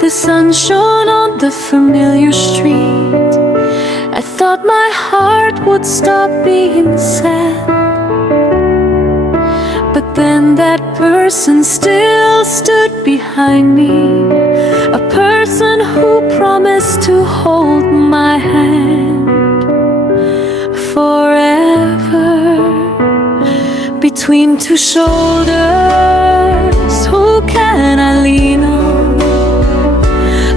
The sun shone on the familiar street. I thought my heart would stop being sad, but then that person still stood behind me, a person who promised to hold my hand forever. Between two shoulders, who can I lean on?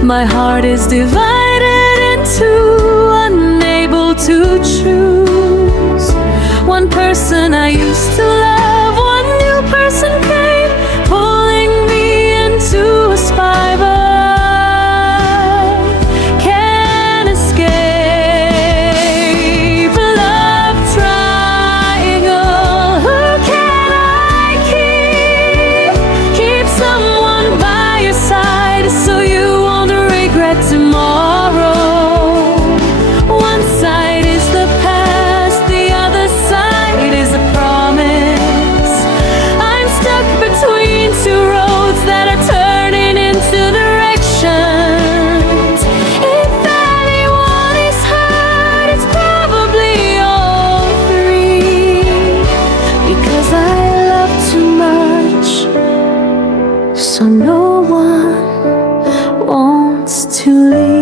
My heart is divided in two, unable to choose. One person I used to love, one new person came, pulling me into a spiral. Can't escape a love triangle. Who can I keep someone by your side so you won't regret tomorrow? One side is the past, the other side is a promise. I'm stuck between two roads that are turning into directions. If anyone is hurt, it's probably all three, because I love too much, so no one wants to leave.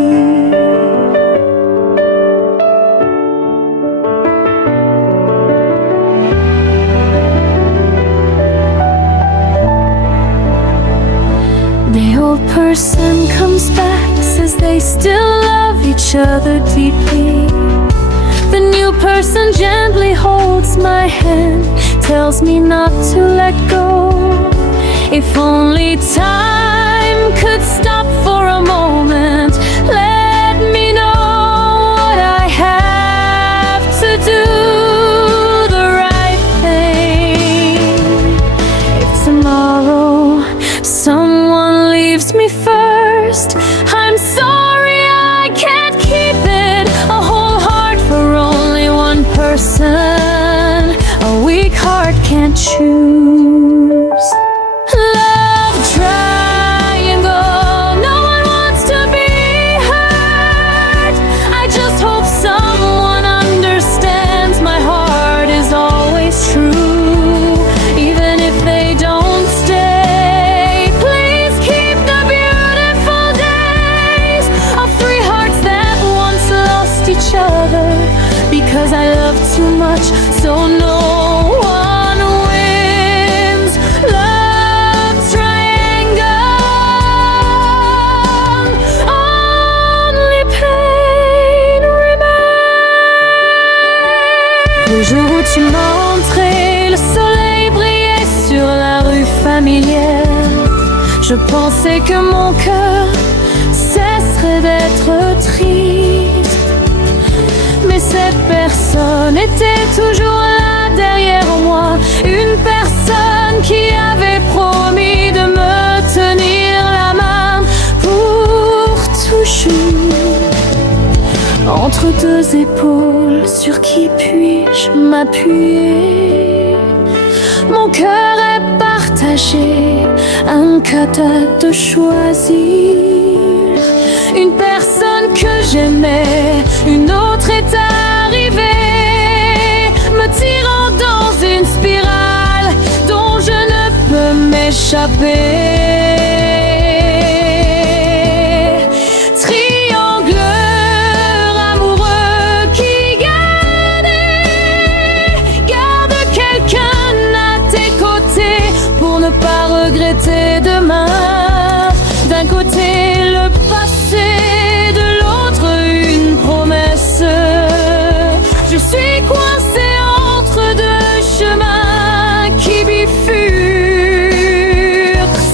The old person comes back, says they still love each other deeply. The new person gently holds my hand, tells me not to let go. If only time could stop for a moment, let me know what I have to do, the right thing. If tomorrow someone leaves me first, I'm sorry I can't keep it. A whole heart for only one person, a weak heart can't choose. Love triangle, no one wants to be hurt. I just hope someone understands my heart is always true, even if they don't stay. Please keep the beautiful days of three hearts that once lost each other, because I love too much, so no one wins. Love triangle, only pain remains. Le jour où tu m'as entré, le soleil brillait sur la rue familière. Je pensais que mon cœur cesserait d'être triste, mais cette personne était toujours là derrière moi, une personne qui avait promis de me tenir la main pour toujours. Entre deux épaules, sur qui puis-je m'appuyer? Mon cœur est partagé, incapable de choisir. Une personne que j'aimais, une autre est arrivée, me tirant dans une spirale dont je ne peux m'échapper. Triangleur amoureux qui garde quelqu'un à tes côtés pour ne pas regretter demain. D'un côté le passé, de l'autre une promesse. Je suis coincé entre deux chemins qui bifurquent.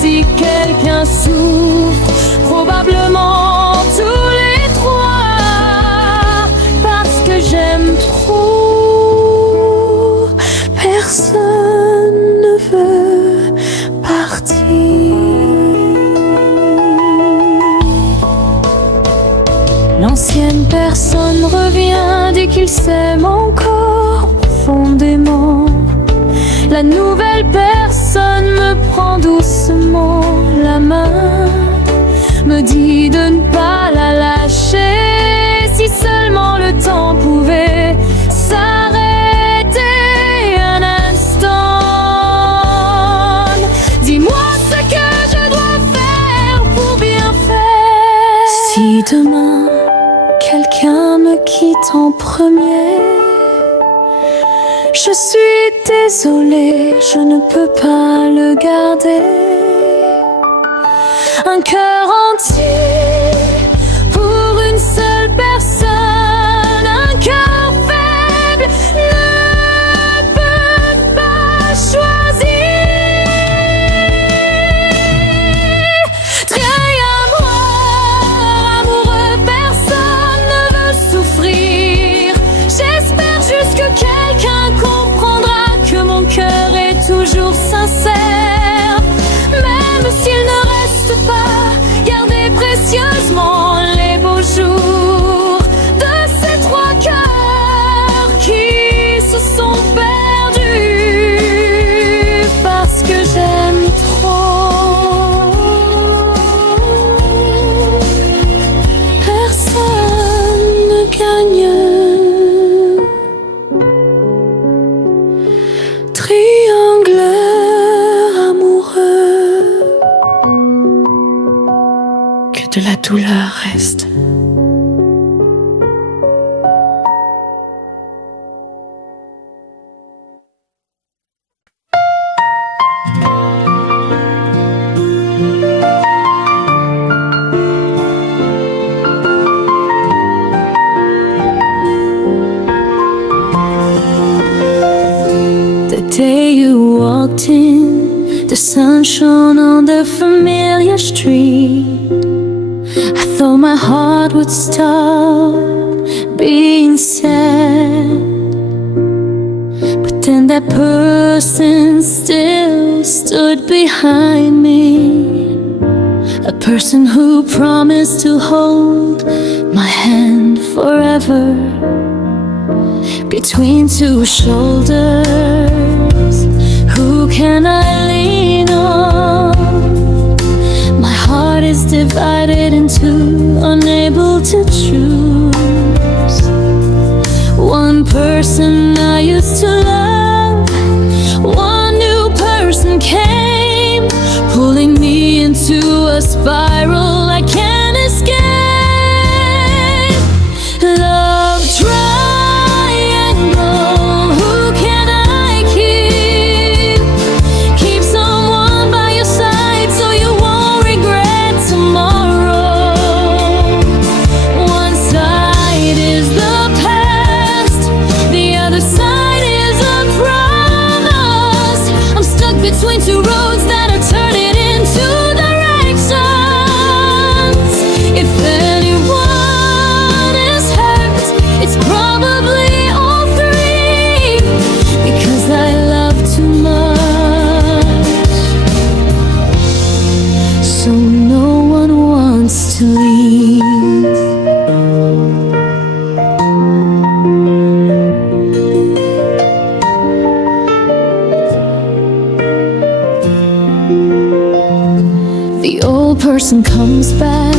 Si quelqu'un souffre, probablement tous les trois, parce que j'aime trop. Personne ne veut partir. L'ancienne personne revient, dit qu'il s'aime encore profondément. La nouvelle personne me prend doucement la main, me dit Si demain quelqu'un me quitte en premier, je suis désolée, je ne peux pas le garder. Un cœur entier pour une seule personne, un cœur faible ne peut pas choisir. Très amoureux, personne ne veut souffrir. J'espère juste que quelqu'un comprendra que mon cœur est toujours sincère. Même s'il ne reste pas, gardez précieusement les beaux jours de ces trois cœurs qui se sont perdus parce que j'aime trop. Personne ne gagne. Triangulaire amoureux, que de la douleur reste. The day you walked in, the sun shone on the familiar street. I thought my heart would stop being sad, but then that person still stood behind me. A person who promised to hold my hand forever. Between two shoulders, who can I lean on? My heart is divided in two, unable to choose. One person I used to love, one new person came, pulling me into a spiral I can't escape. Love triangle, who can I keep? Keep someone by your side so you won't regret tomorrow. One side is the past, the other side is a promise. I'm stuck between two roads that are turning into directions. If anyone is hurt, it's probably all three, because I love too much, so no one wants to leave. The old person comes back,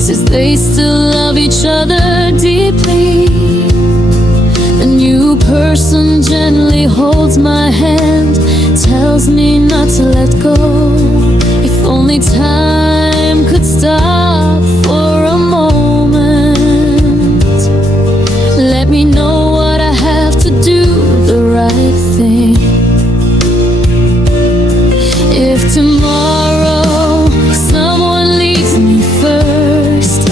says they still love each other deeply. The new person gently holds my hand, tells me not to let go. If only time could stop for a moment, let me know what I have to do, the right thing. If tomorrow someone leaves me first,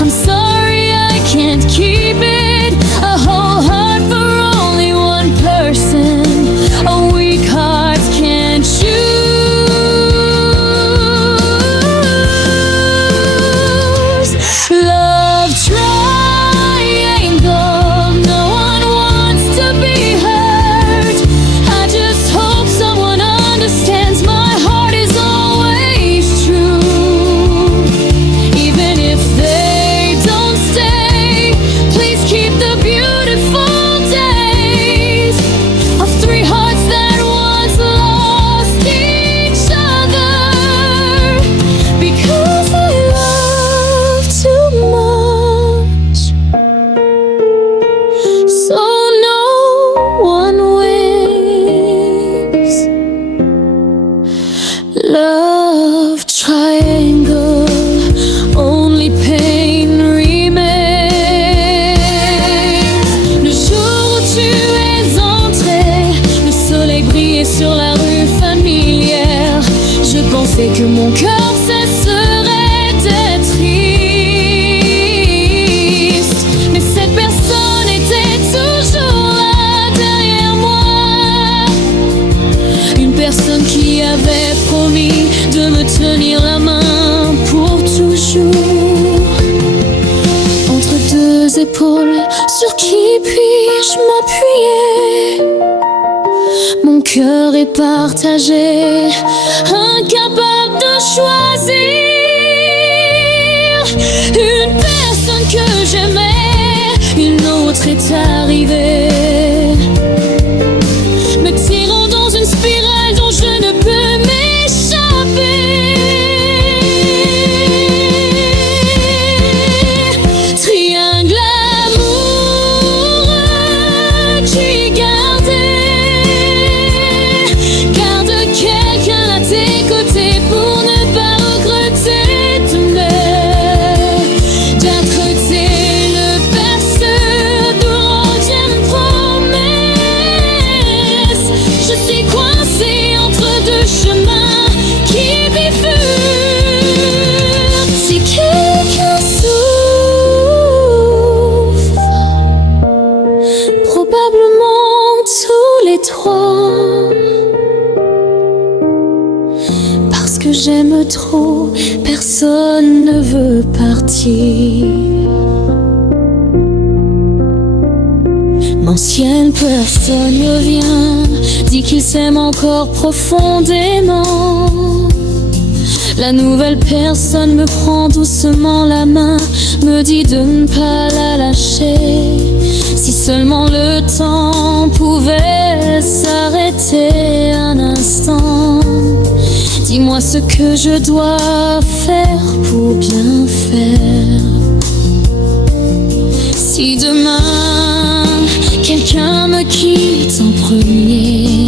I'm sorry I can't keep it. A whole heart for only one person, a weak heart can't choose. épaules, sur qui puis-je m'appuyer? Mon cœur est partagé, incapable de choisir. Une personne que j'aimais, une autre est arrivée, me tirant dans une spirale dont je ne peux m'échapper. Triangle amoureux qui garde quelqu'un à tes côtés pour ne pas regretter demain, d'être le berceau d'où reviennent promesses. Je suis coincée entre deux chemins qui bifurquent. Si quelqu'un souffre, probablement tous les trois. Parce que j'aime trop, personne ne veut partir. L'ancienne personne revient, dit qu'il s'aime encore profondément. La nouvelle personne me prend doucement la main, me dit de ne pas la lâcher. Si seulement le temps pouvait s'arrêter un instant. Dis-moi ce que je dois faire pour bien faire. Si demain quelqu'un me quitte en premier,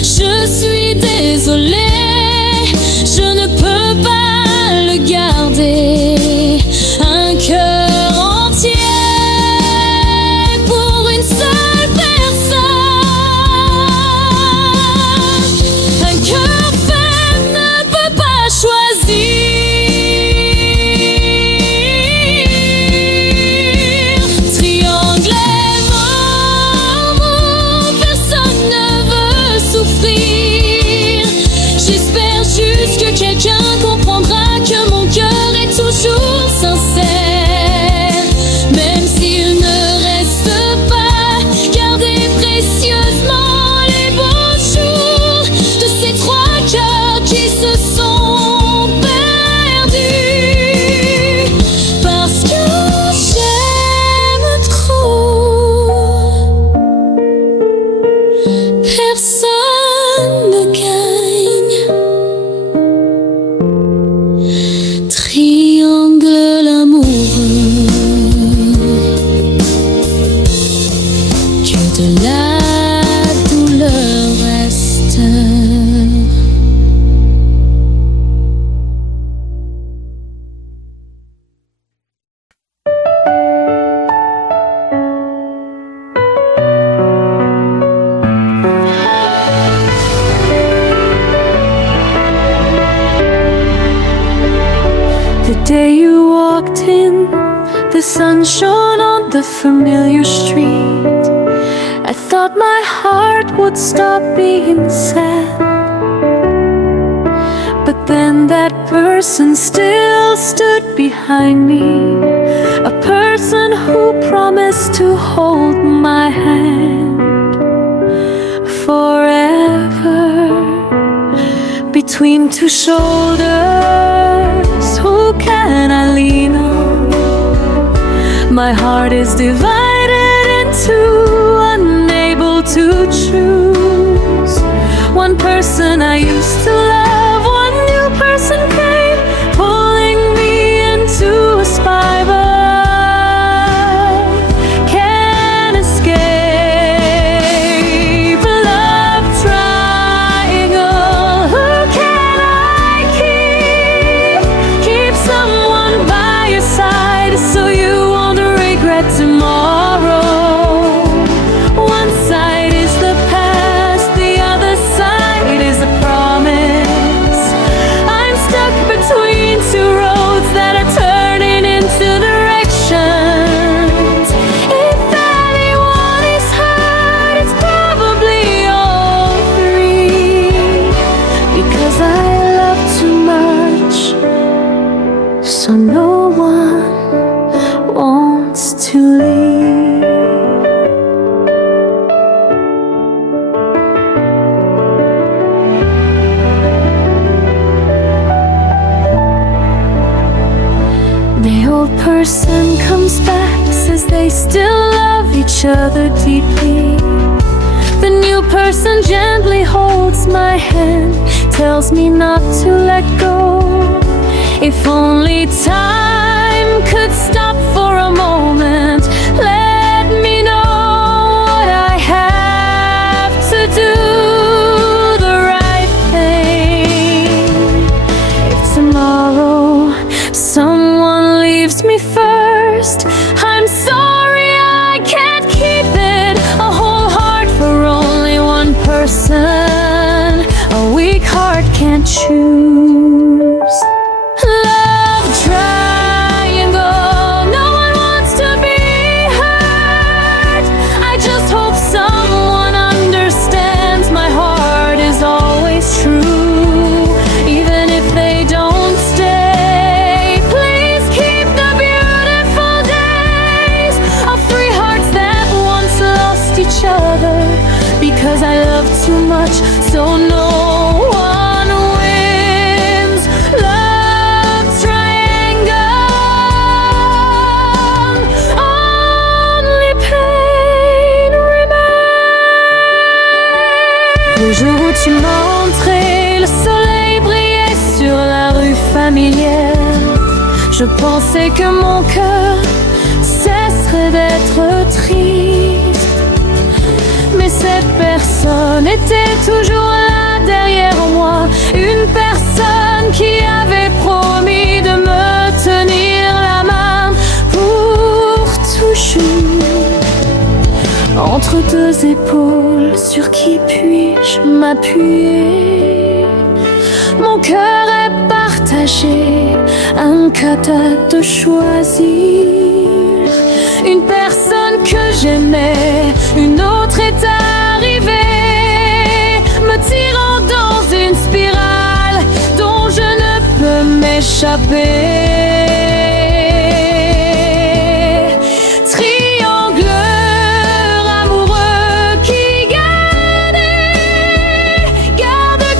je suis désolée, je ne peux pas le garder. Un cœur entier pour une seule personne. Un cœur faible ne peut pas choisir. Triangle amoureux, personne ne veut souffrir. J'espère juste que quelqu'un comprendra que mon cœur est toujours sincère. Même s'il ne reste pas, gardez précieusement les beaux jours de ces trois cœurs qui se sont perdus. Parce que j'aime trop, personne ne gagne. Triangle l'amoureux, que de la douleur reste. The day you walked in, the sun shone on the familiar street. I thought my heart would stop being sad, but then that person still stood behind me, a person who promised to hold my hand forever. Between two shoulders, who can I lean on? My heart is divided in two, unable to choose. One person I used to love, one new person came, pulling me into a spiral. Can't escape a love triangle. Who can I keep someone by your side so you won't regret tomorrow? One side is the past, the other side is a promise. I'm stuck between two roads that are turning into directions. If anyone is hurt, it's probably all three, because I love too much, so no one wants to The old person comes back, says they still love each other deeply. The new person gently holds my hand, tells me not to let go. If only time could stop for a moment, let me know what I have to do, the right thing. If tomorrow someone leaves me first, I'm sorry I can't keep it. A whole heart for only one person, a weak heart can't choose. Love triangle, no one wants to be hurt. I just hope someone understands my heart is always true, even if they don't stay. Please keep the beautiful days of three hearts that once lost each other, because I love too much, so no one wins. Love triangle, only pain remains. Le jour où tu m'as entré, le soleil brillait sur la rue familière. Je pensais que mon cœur cesserait d'être triste, mais cette personne était toujours là derrière moi, une personne qui avait promis de me tenir la main pour toujours. Entre deux épaules, sur qui puis-je m'appuyer? Mon cœur est partagé, incapable de choisir. Une personne que j'aimais, une autre est arrivée, me tirant dans une spirale dont je ne peux m'échapper. Triangleur amoureux qui garde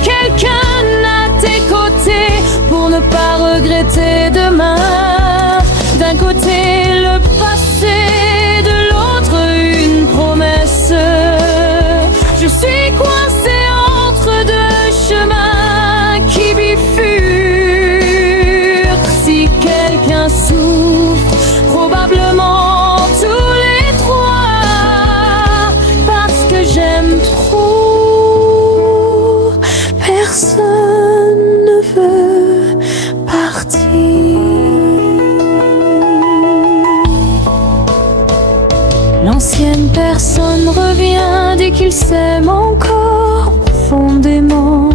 quelqu'un à tes côtés pour ne pas regretter demain. D'un côté le passé, de l'autre une promesse. Je suis coincé entre deux chemins qui bifurquent. Si quelqu'un souffre, probablement tous les trois, parce que j'aime trop. Personne ne veut partir. L'ancienne personne revient, dit qu'il s'aime encore profondément.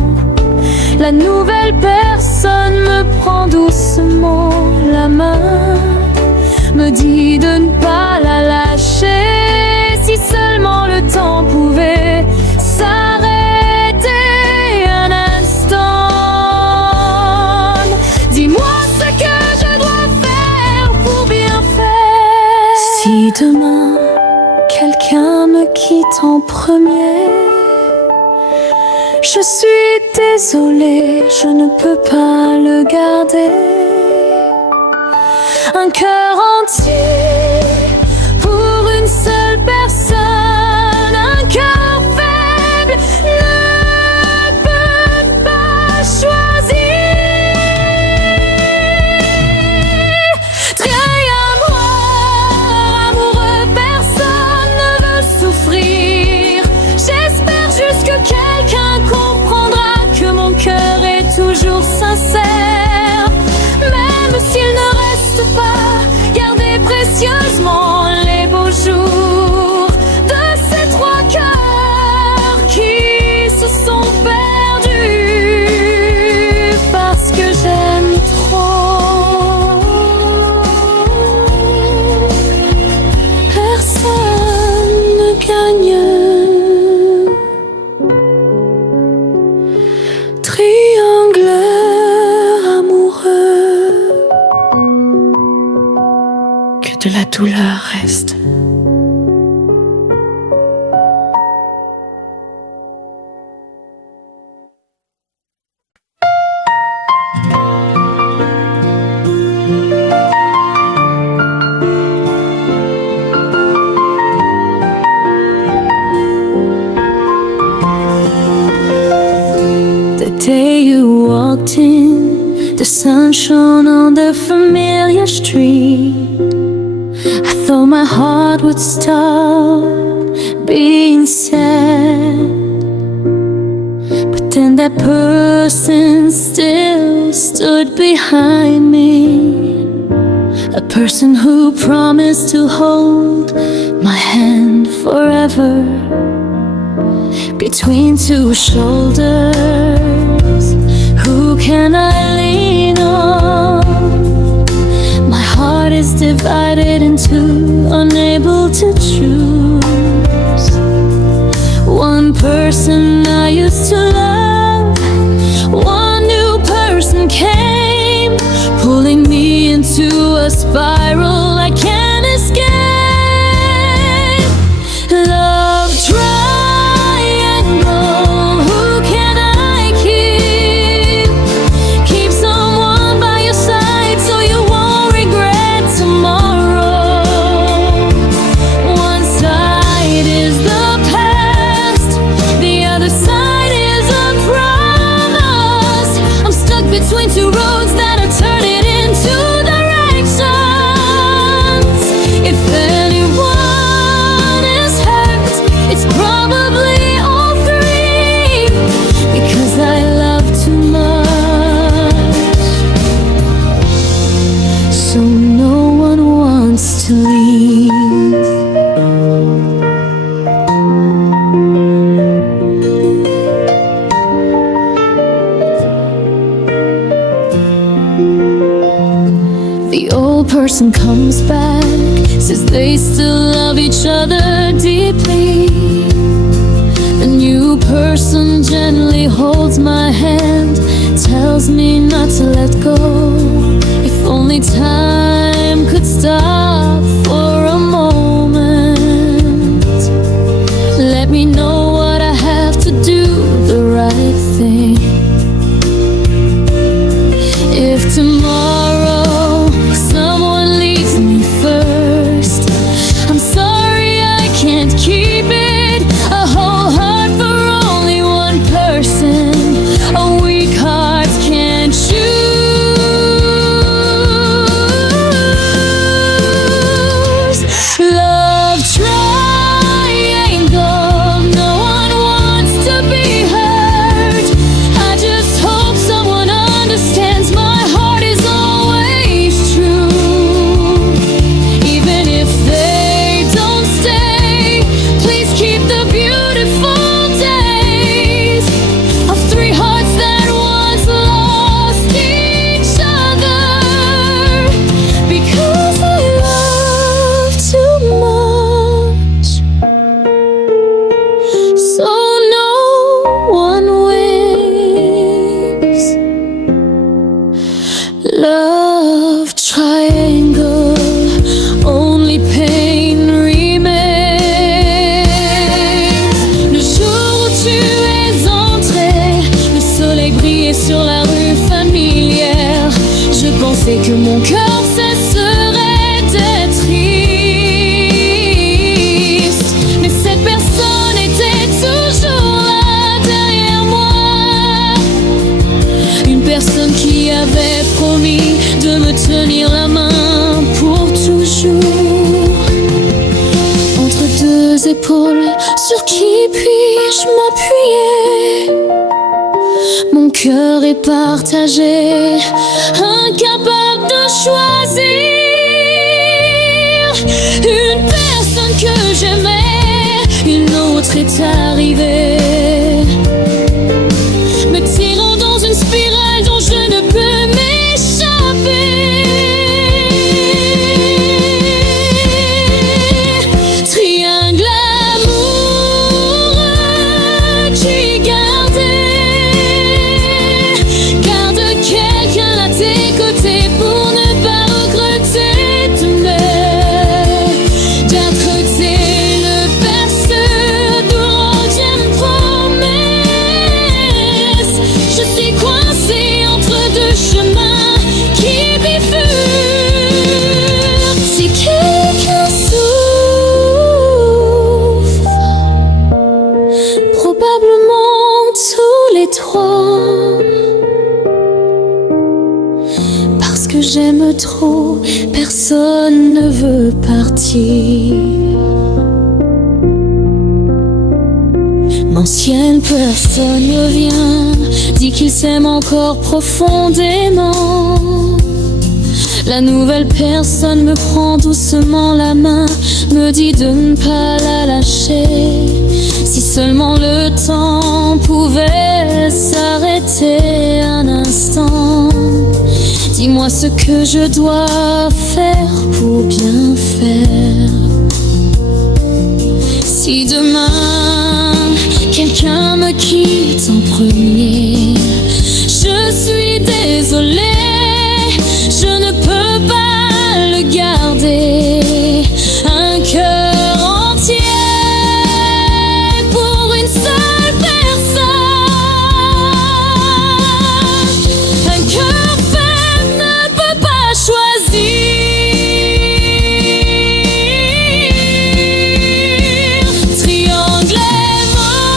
La nouvelle personne me prend doucement la main, me dit de ne pas la lâcher, si seulement le temps pouvait s'arrêter un instant. Dis-moi ce que je dois faire pour bien faire. Si demain quelqu'un me quitte en premier, je suis désolée, je ne peux pas le garder. Un cœur entier pour une seule personne, un cœur faible ne peut pas choisir. Amoureux, personne ne veut souffrir. J'espère juste que quelqu'un comprendra que mon cœur est toujours sincère, même s'il ne reste pas. Gardez précieusement les beaux jours de ces trois cœurs qui se sont perdus, parce que j'aime trop. Personne ne gagne. Triangleur amoureux, que de la douleur reste. sun shone on the familiar street, I thought my heart would stop being sad. But then that person still stood behind me, a person who promised to hold my hand forever. Between two shoulders, who can I lean on? My heart is divided in two, unable to choose. One person I used to love, one new person came, pulling me into a spiral I can't escape. Love triangle, who can I keep? Keep someone by your side so you won't regret tomorrow. One side is the past, the other side is a promise. I'm stuck between two roads that are turning into directions. If anyone is hurt, it's probably all three, because I love too much, so no one wants to leave. The old person comes back, says they still love each other deeply. The new person gently holds my hand, tells me not to let go. If only time could stop for a moment, let me know what I have to do, the right thing. If tomorrow someone leaves me first, I'm sorry I can't keep it. A whole heart for only one person, a weak heart can't choose. Love triangle, no one wants to be hurt. I just hope someone understands my heart is always true. Even if they don't stay, please keep the beautiful days of three hearts that once lost each other. Because I love too much, so no one wins. Love triangle, only pain remains. Le jour où tu es entré, le soleil brillait sur la rue familière. Je pensais que mon cœur cesserait d'être triste, mais cette personne était toujours là derrière moi. Une personne qui avait promis de me tenir la main pour toujours. Entre deux épaules, sur qui puis-je m'appuyer? Mon cœur est partagé, incapable de choisir. Une personne que j'aimais, une autre est arrivée, me tirant dans une spirale dont je ne peux m'échapper. Triangle amoureux qui garde quelqu'un à tes côtés pour ne pas regretter d'être le berceau d'où reviennent trop, personne ne veut partir. L'ancienne personne revient, dit qu'il s'aime encore profondément. La nouvelle personne me prend doucement la main, me dit de ne pas la lâcher. Si seulement le temps pouvait s'arrêter un instant. Dis-moi ce que je dois faire pour bien faire. Si demain quelqu'un me quitte en premier, je suis désolée, je ne peux pas le garder. Un cœur entier pour une seule personne. Un cœur faible ne peut pas choisir. Triangle aimant,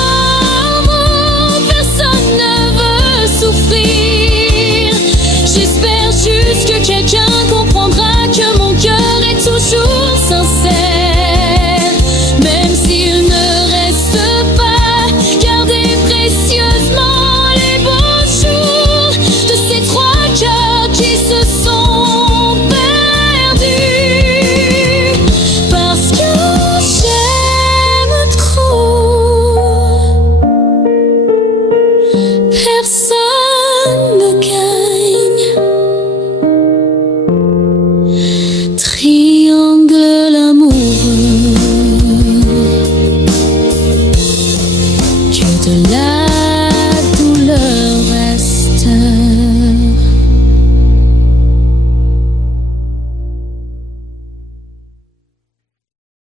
personne ne veut souffrir. J'espère juste que quelqu'un comprendra que mon cœur est toujours sincère. Même s'il ne reste pas, gardez précieusement les beaux jours de ces trois cœurs qui se sont perdus. Parce que j'aime trop, personne ne gagne. Triangle